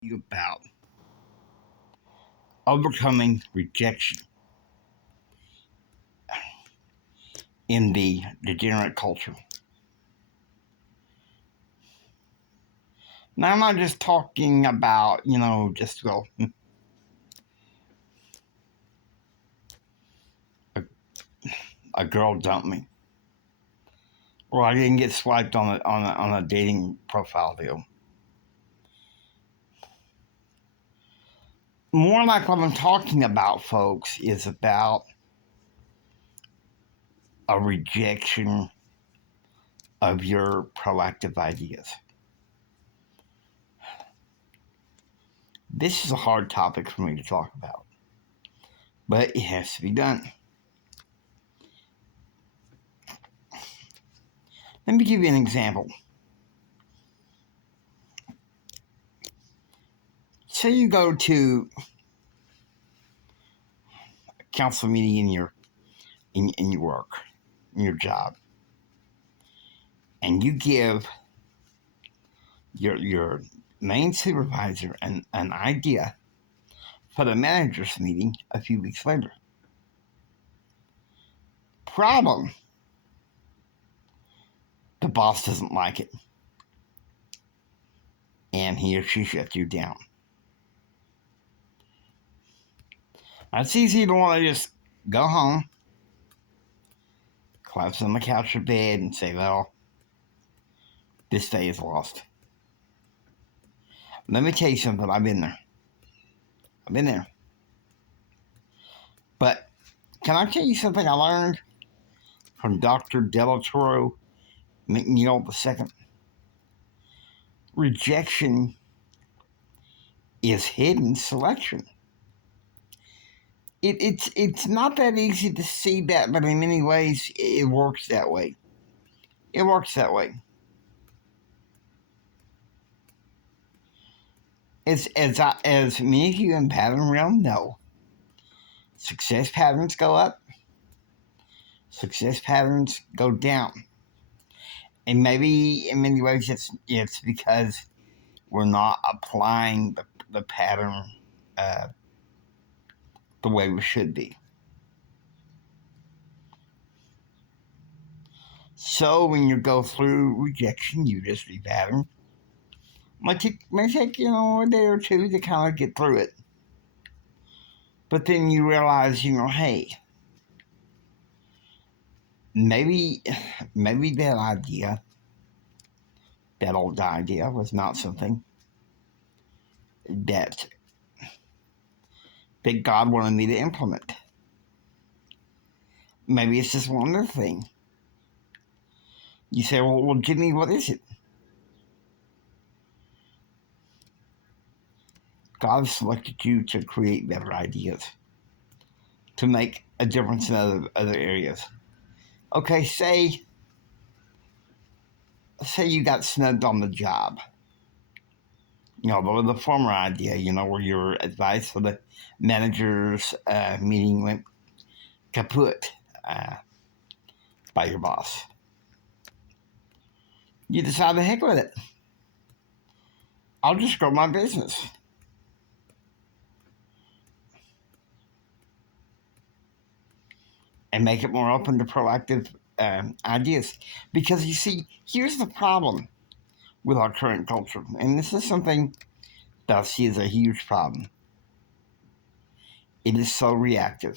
you about overcoming rejection in the degenerate culture. Now, I'm not just talking about, just, a, a girl dumped me, or I didn't get swiped on a dating profile deal. More like what I'm talking about, folks, is about a rejection of your proactive ideas. This is a hard topic for me to talk about, but it has to be done. Let me give you an example. Say you go to a council meeting in your work, in your job, and you give your main supervisor an idea for the managers meeting a few weeks later. Problem: the boss doesn't like it, and he or she shuts you down. Now, it's easy to want to just go home, collapse on the couch or bed, and say, well, this day is lost. Let me tell you something. I've been there. But can I tell you something I learned from Dr. Delatoro McNeil II? Rejection is hidden selection. It's not that easy to see that, but in many ways it works that way. It works that way. As many of you in pattern realm know, success patterns go up, success patterns go down, and maybe in many ways it's because we're not applying the pattern uh, the way we should be. So when you go through rejection, you just repattern. May take a day or two to kind of get through it. But then you realize, hey, maybe that idea, that old idea, was not something that God wanted me to implement. Maybe it's just one other thing. You say, well, Jimmy, what is it? God has selected you to create better ideas, to make a difference in other areas. Okay, say you got snubbed on the job. The former idea, where your advice for the manager's meeting went kaput by your boss. You decide to heck with it. I'll just grow my business. And make it more open to proactive ideas. Because you see, here's the problem with our current culture, and this is something that I see as a huge problem. It is so reactive.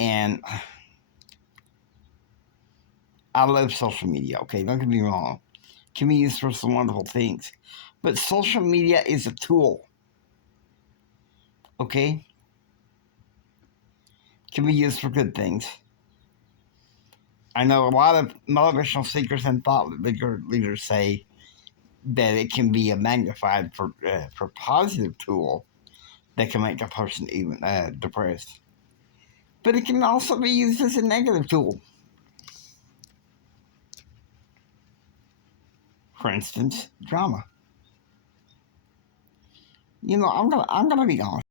And I love social media, okay? Don't get me wrong. It can be used for some wonderful things. But social media is a tool, okay? It can be used for good things. I know a lot of motivational speakers and thought leaders say that it can be a magnified for positive tool that can make a person even depressed. But it can also be used as a negative tool. For instance, drama. I'm gonna be honest.